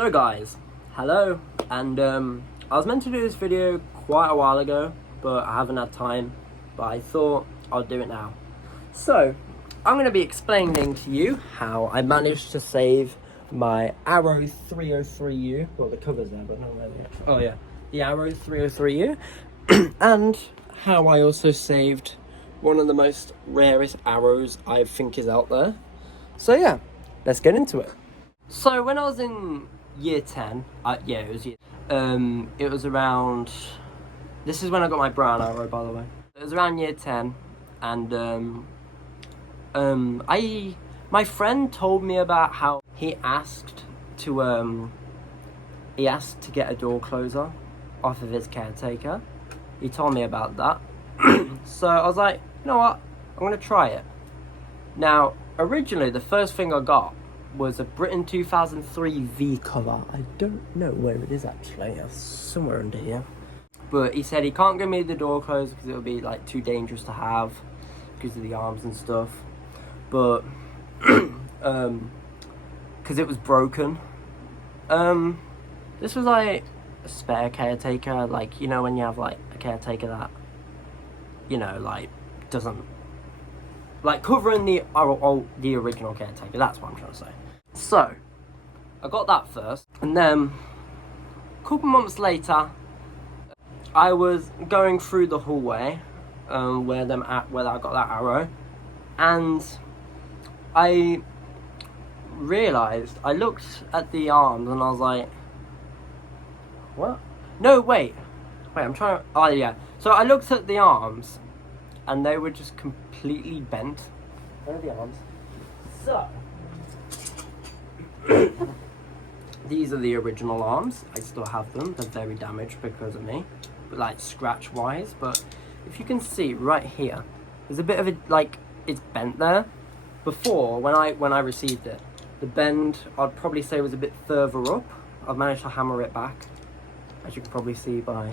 So guys, hello, and I was meant to do this video quite a while ago, but I haven't had time, but I thought I'll do it now. So, I'm going to be explaining to you how I managed to save my Arrow 303U, well the cover's there, but not really. Oh yeah, the Arrow 303U, and how I also saved one of the most rarest arrows I think is out there. So yeah, let's get into it. So when I was in year 10, it was around, this is when I got my brown arrow, by the way. It was around year 10, and my friend told me about how he asked to get a door closer off of his caretaker. He told me about that. So I was like, you know what, I'm gonna try it. Now, originally the first thing I got was a Britain 2003 V cover. I don't know where it is actually, it's somewhere under here. But he said he can't give me the door closed because it would be like too dangerous to have because of the arms and stuff. But because it was broken. This was like a spare caretaker, like, you know, when you have like a caretaker that, you know, like doesn't, like covering the original caretaker, that's what I'm trying to say. So I got that first, and then a couple months later I was going through the hallway where I got that arrow, and I realised, I looked at the arms and I was like, what? No, wait, I'm trying to, oh yeah. So I looked at the arms and they were just completely bent. Where are the arms? So, these are the original arms. I still have them. They're very damaged because of me, but like scratch wise. But if you can see right here, there's a bit of a, like, it's bent there. Before, when I received it, the bend I'd probably say was a bit further up. I've managed to hammer it back, as you can probably see by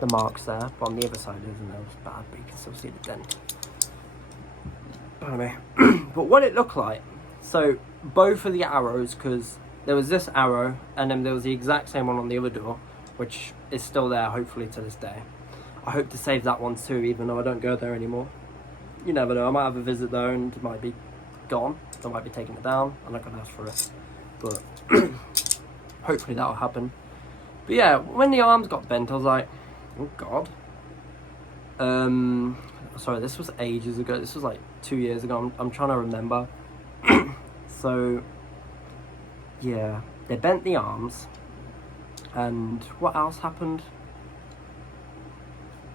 the marks there. But on the other side, isn't there? It's bad, but you can still see the dent. Pardon me. But what it looked like, so both of the arrows, because there was this arrow and then there was the exact same one on the other door, which is still there hopefully to this day. I hope to save that one too, even though I don't go there anymore. You never know, I might have a visit there and it might be gone. I might be taking it down. I'm not going to ask for it, but hopefully that'll happen. But yeah, when the arms got bent, I was like, oh god. Sorry, this was ages ago. This was like 2 years ago. I'm trying to remember. So yeah, they bent the arms, and what else happened?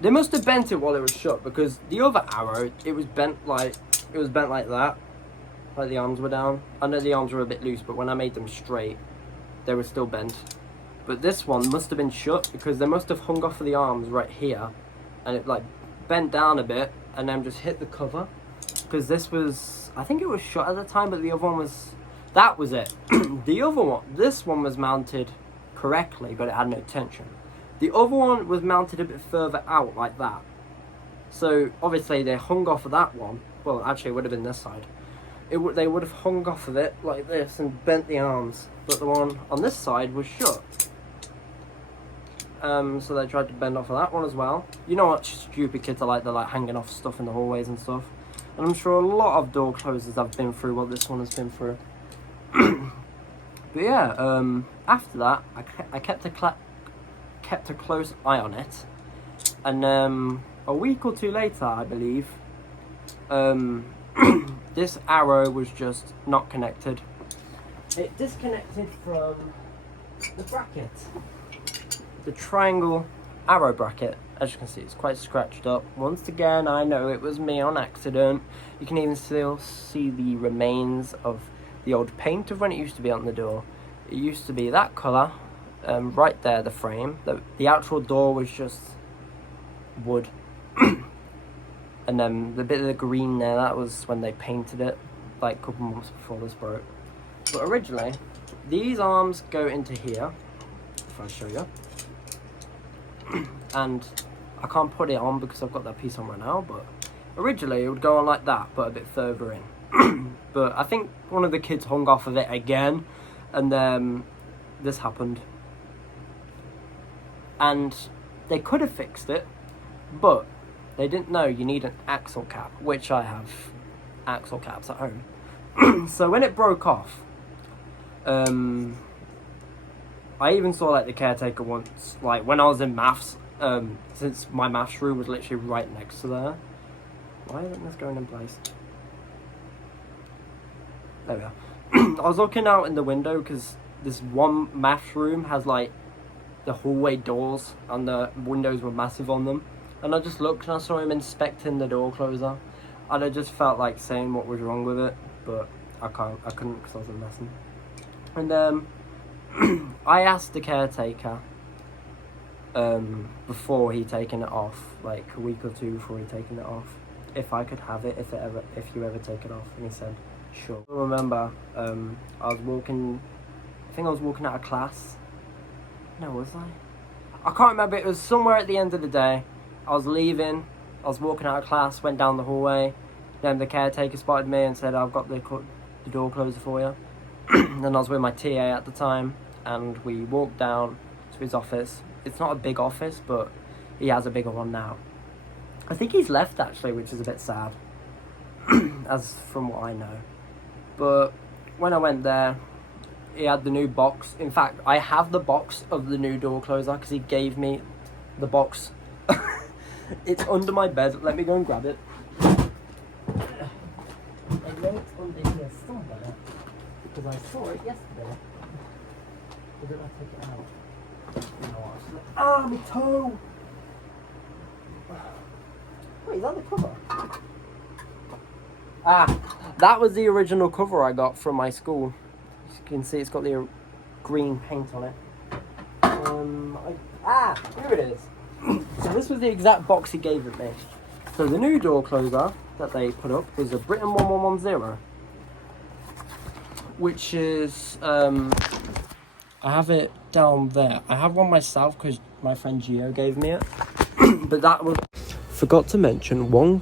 They must have bent it while it was shut, because the other arrow, it was bent like that, like the arms were down. I know the arms were a bit loose, but when I made them straight, they were still bent. But this one must have been shut, because they must have hung off of the arms right here, and it like bent down a bit and then just hit the cover, because this was, I think it was shut at the time, but the other one was, that was it. The other one, this one was mounted correctly, but it had no tension. The other one was mounted a bit further out like that. So obviously they hung off of that one. Well, actually it would have been this side. They would have hung off of it like this and bent the arms, but the one on this side was shut. So they tried to bend off of that one as well. You know what stupid kids are like, they're like hanging off stuff in the hallways and stuff. And I'm sure a lot of door closers have been through what this one has been through. But yeah, after that, I kept a close eye on it. And a week or two later, I believe, this arrow was just not connected. It disconnected from the bracket. The triangle arrow bracket. As you can see, it's quite scratched up. Once again, I know it was me on accident. You can even still see the remains of the old paint of when it used to be on the door. It used to be that colour, right there, the frame. The actual door was just wood. And then the bit of the green there, that was when they painted it, like a couple months before this broke. But originally, these arms go into here, if I show you. And I can't put it on because I've got that piece on right now, but originally it would go on like that, but a bit further in. But I think one of the kids hung off of it again, and then this happened. And they could have fixed it, but they didn't know you need an axle cap, which I have axle caps at home. So when it broke off, I even saw like the caretaker once, like when I was in maths, since my maths room was literally right next to there. Why isn't this going in place? There we are. I was looking out in the window because this one maths room has like the hallway doors and the windows were massive on them. And I just looked and I saw him inspecting the door closer. And I just felt like saying what was wrong with it, but I couldn't because I was a lesson. And I asked the caretaker before he taken it off, like a week or two before he taken it off, if I could have it if you ever take it off, and he said sure. I remember I think I was walking out of class. No, was I can't remember. It was somewhere at the end of the day. I was leaving, I was walking out of class, went down the hallway, then the caretaker spotted me and said, I've got the door closer for you. Then I was with my TA at the time, and we walked down to his office. It's not a big office, but he has a bigger one now. I think he's left actually, which is a bit sad, as from what I know. But when I went there, he had the new box. In fact, I have the box of the new door closer because he gave me the box. It's under my bed. Let me go and grab it. I know it's under here somewhere because I saw it yesterday. Or did I take it out? No, my toe! Wait, is that the cover? That was the original cover I got from my school. As you can see, it's got the green paint on it. Here it is. So this was the exact box he gave it me. So the new door closer that they put up was a Britain 1110, which is I have it down there. I have one myself because my friend Gio gave me it. But that was... Forgot to mention one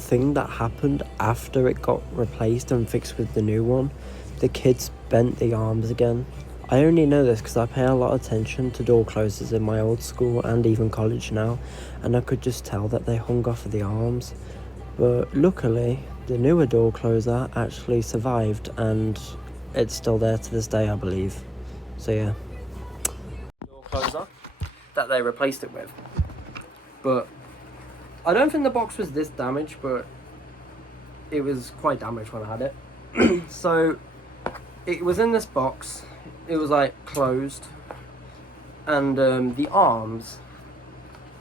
thing that happened after it got replaced and fixed with the new one. The kids bent the arms again. I only know this because I pay a lot of attention to door closers in my old school and even college now, and I could just tell that they hung off of the arms. But luckily, the newer door closer actually survived, and it's still there to this day, I believe. So yeah. Door closer that they replaced it with. But I don't think the box was this damaged, but it was quite damaged when I had it. So it was in this box. It was like closed, and the arms,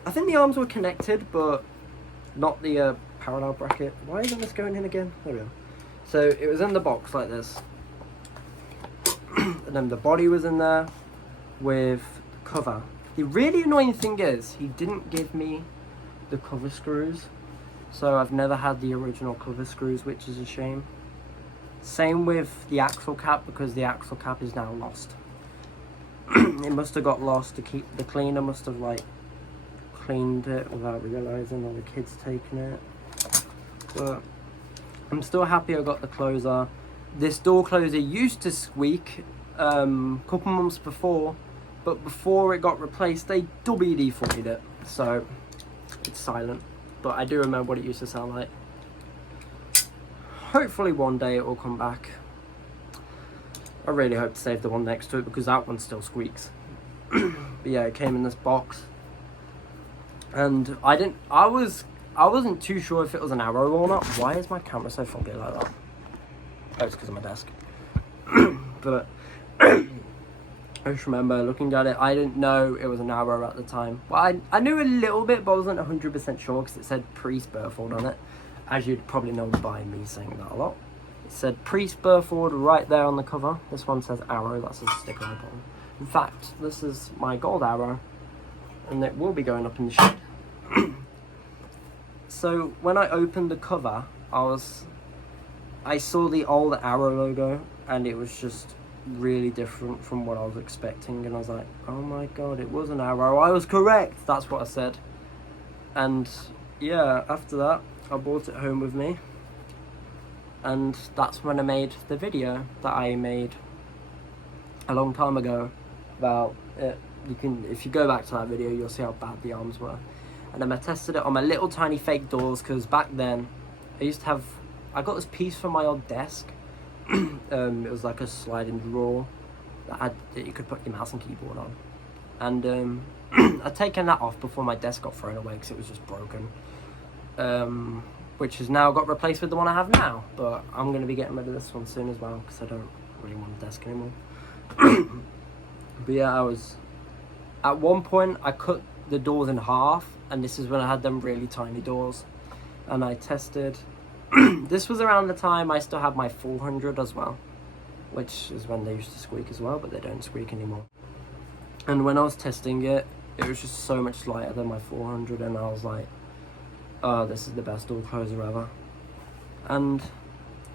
I think the arms were connected, but not the parallel bracket. Why isn't this going in again? There we go. So it was in the box like this, and then the body was in there with the cover. The really annoying thing is he didn't give me the cover screws, so I've never had the original cover screws, which is a shame. Same with the axle cap, because the axle cap is now lost. It must have got lost. The cleaner must have like cleaned it without realizing, or the kids taking it. But I'm still happy I got the closer. This door closer used to squeak a couple months before, but before it got replaced they WD-40'd it, so it's silent. But I do remember what it used to sound like. Hopefully one day it will come back. I really hope to save the one next to it because that one still squeaks. But yeah, it came in this box, and I wasn't too sure if it was an Arrow or not. Why is my camera so foggy like that? Oh, it's because of my desk. But I just remember looking at it. I didn't know it was an Arrow at the time. Well, I knew a little bit, but I wasn't 100% sure because it said Priest Burford on it. As you'd probably know by me saying that a lot. It said Priest Burford right there on the cover. This one says Arrow, that's a sticker on the bottom. In fact, this is my gold Arrow, and it will be going up in the shed. So when I opened the cover, I saw the old Arrow logo, and it was just really different from what I was expecting, and I was like, oh my god, it was an Arrow. I was correct, that's what I said. And yeah, after that, I brought it home with me, and that's when I made the video that I made a long time ago about it. You can, if you go back to that video, you'll see how bad the arms were. And then I tested it on my little tiny fake doors, because back then I got this piece from my old desk. It was like a sliding drawer that you could put your mouse and keyboard on. And I'd taken that off before my desk got thrown away because it was just broken. Which has now got replaced with the one I have now. But I'm going to be getting rid of this one soon as well, because I don't really want a desk anymore. But yeah, at one point I cut the doors in half, and this is when I had them really tiny doors. And I tested, this was around the time I still had my 400 as well, which is when they used to squeak as well, but they don't squeak anymore. And when I was testing it, it was just so much lighter than my 400, and I was like, oh, this is the best door closer ever. And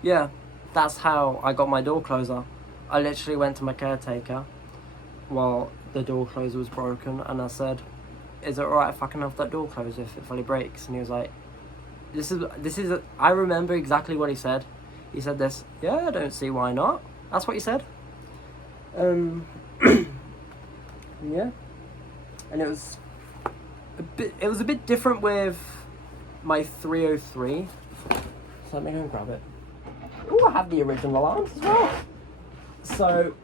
yeah, that's how I got my door closer. I literally went to my caretaker while the door closer was broken, and I said, is it alright if I can have that door closer if it fully breaks? And he was like, I remember exactly what he said. He said this, yeah, I don't see why not. That's what he said. Yeah. And it was a bit different with my 303. So let me go and grab it. Oh, I have the original arms as well. So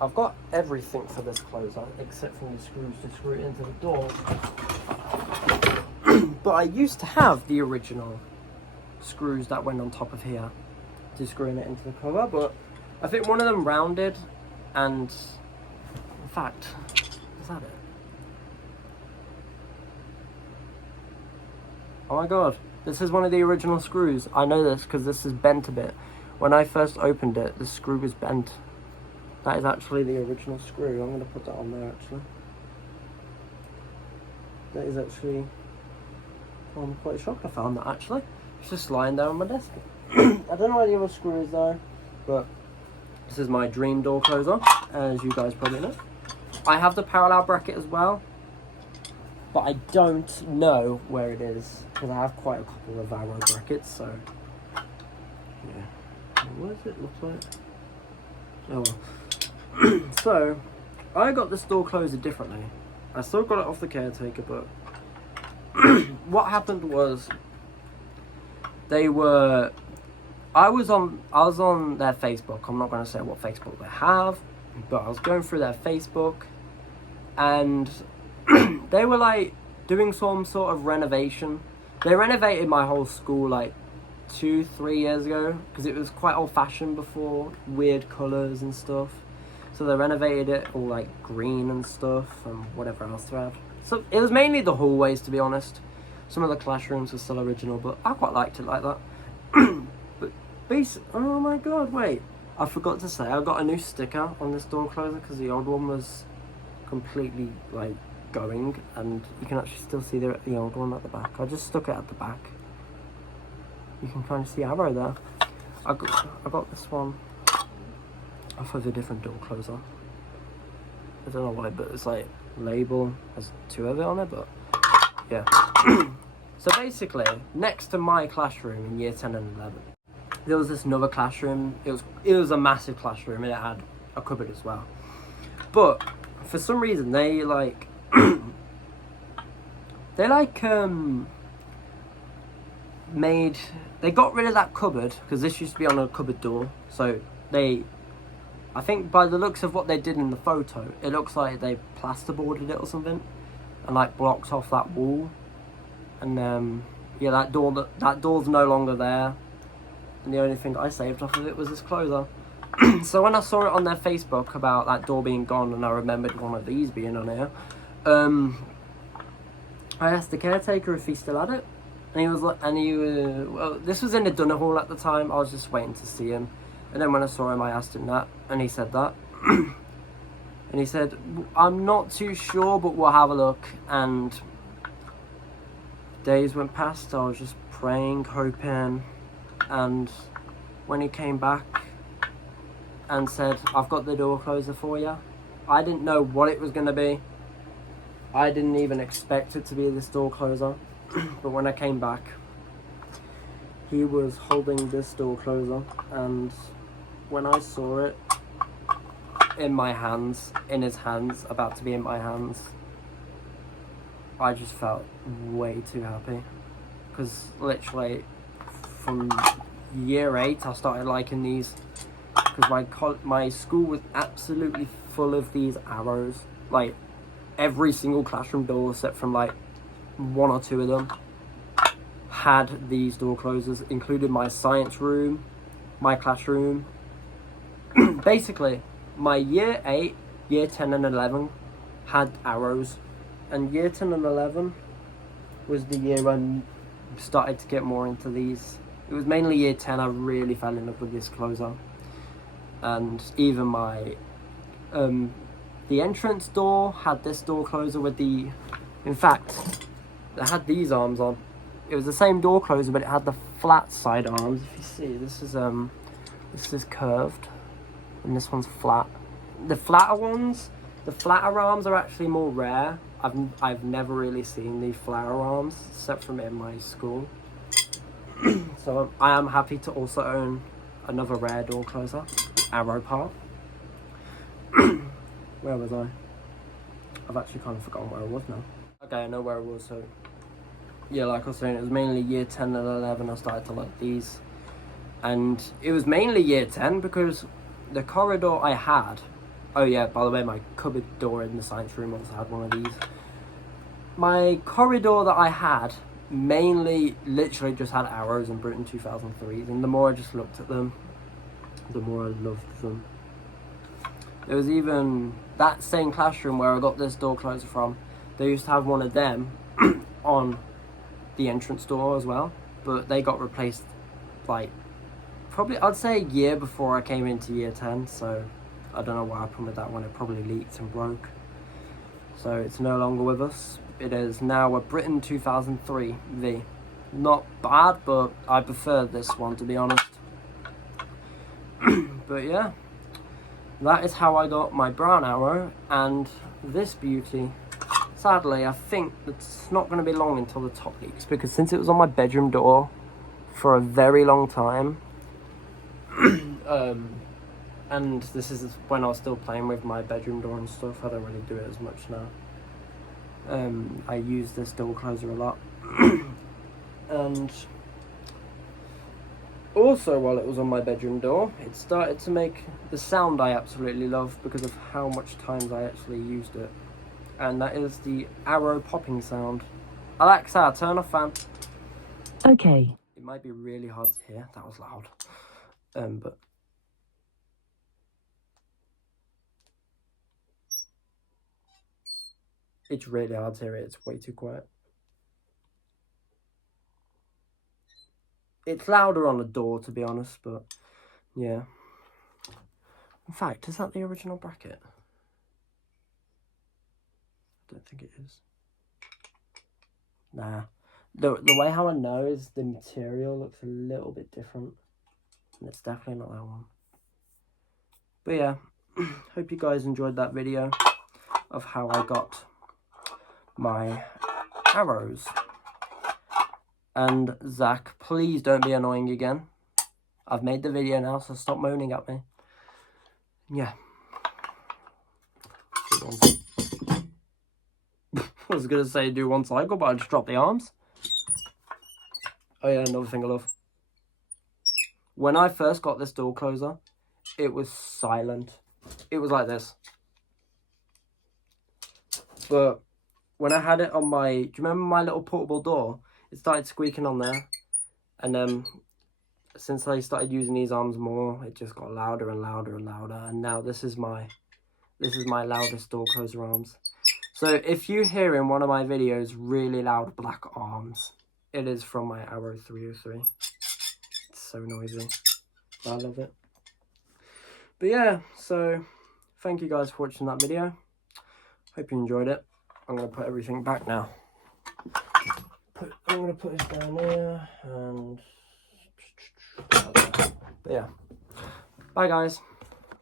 I've got everything for this closer except for the screws to screw it into the door. But I used to have the original screws that went on top of here to screwing it into the cover, but I think one of them rounded, and in fact, is that it? Oh my god, this is one of the original screws. I know this because this is bent a bit. When I first opened it, the screw was bent. That is actually the original screw. I'm going to put that on there actually. That is actually... Oh, I'm quite shocked I found that actually. It's just lying there on my desk. I don't know where the other screw is though, but this is my dream door closer, as you guys probably know. I have the parallel bracket as well, but I don't know where it is because I have quite a couple of arrow brackets, so yeah. What does it look like? Oh well. So I got this door closer differently. I still got it off the caretaker, but what happened was I was on their Facebook. I'm not going to say what Facebook they have, but I was going through their Facebook, and they were like doing some sort of renovation. They renovated my whole school like 2-3 years ago because it was quite old-fashioned before, weird colours and stuff. So they renovated it all like green and stuff and whatever else they had. So it was mainly the hallways, to be honest. Some of the classrooms were still original, but I quite liked it like that. But oh my god, wait. I forgot to say, I got a new sticker on this door closer because the old one was completely like going, and you can actually still see the old one at the back. I just stuck it at the back. You can kind of see arrow there. I got this one off of a different door closer. I don't know why, but it's like label has 2 of it on it, but yeah. So basically, next to my classroom in year 10 and 11, there was this another classroom. It was a massive classroom, and it had a cupboard as well. But for some reason, they got rid of that cupboard because this used to be on a cupboard door. So I think by the looks of what they did in the photo, it looks like they plasterboarded it or something, and like blocked off that wall. And yeah, that door's no longer there. And the only thing I saved off of it was this closer. So when I saw it on their Facebook about that door being gone, and I remembered one of these being on here, I asked the caretaker if he still had it, and he was like, well, this was in the Dunner Hall at the time. I was just waiting to see him, and then when I saw him, I asked him that, and he said that, and he said, I'm not too sure, but we'll have a look. And days went past. I was just praying, hoping, and when he came back and said, I've got the door closer for you, I didn't know what it was going to be. I didn't even expect it to be this door closer. But when I came back, he was holding this door closer, and when I saw it, in my hands, in his hands, about to be in my hands, I just felt way too happy. Because literally from year 8 I started liking these, because my school was absolutely full of these arrows. Like every single classroom door, except from like 1 or 2 of them, had these door closers, including my science room, my classroom. Basically, my year 8, year 10 and 11 had arrows, and year 10 and 11 was the year when I started to get more into these. It was mainly year 10 I really fell in love with this closer. And even my the entrance door had this door closer with the, in fact, it had these arms on. It was the same door closer, but it had the flat side arms. If you see, this is curved and this one's flat. The flatter arms are actually more rare. I've never really seen these flatter arms except from in my school. So I am happy to also own another rare door closer, arrow part. Where was I? I've actually kind of forgotten where I was now. Okay, I know where I was. So yeah, like I was saying, it was mainly year 10 and 11 I started to like these. And it was mainly year 10 because the corridor I had, oh yeah, by the way, my cupboard door in the science room also had one of these. My corridor that I had mainly literally just had arrows and Britain 2003s, and the more I just looked at them, the more I loved them. There was even that same classroom where I got this door closer from, they used to have one of them on the entrance door as well, but they got replaced like probably, I'd say, a year before I came into year 10, so I don't know what happened with that one. It probably leaked and broke, so it's no longer with us. It is now a Britain 2003 V. Not bad, but I prefer this one, to be honest. But yeah, that is how I got my brown arrow and this beauty. Sadly, I think it's not going to be long until the top leaks, because since it was on my bedroom door for a very long time, and this is when I was still playing with my bedroom door and stuff, I don't really do it as much now. I use this door closer a lot. And also, while it was on my bedroom door, it started to make the sound I absolutely love because of how much times I actually used it. And that is the arrow popping sound. Alexa, turn off fan. Okay. It might be really hard to hear. That was loud. But it's really hard to hear it. It's way too quiet. It's louder on the door, to be honest, but yeah. In fact, is that the original bracket? I don't think it is. Nah. The way how I know is the material looks a little bit different. And it's definitely not that one. But yeah, hope you guys enjoyed that video of how I got my arrows. And Zach, please don't be annoying again. I've made the video now, so stop moaning at me. Yeah. I was going to say do one cycle, but I just dropped the arms. Oh yeah, another thing I love. When I first got this door closer, it was silent. It was like this. But when I had it on my, do you remember my little portable door? It started squeaking on there. And since I started using these arms more, it just got louder and louder and louder. And now this is my loudest door closer arms. So if you hear in one of my videos really loud black arms, it is from my Arrow 303. It's so noisy. I love it. But yeah, so thank you guys for watching that video. Hope you enjoyed it. I'm going to put everything back now. I'm going to put this down here and... But yeah. Bye guys.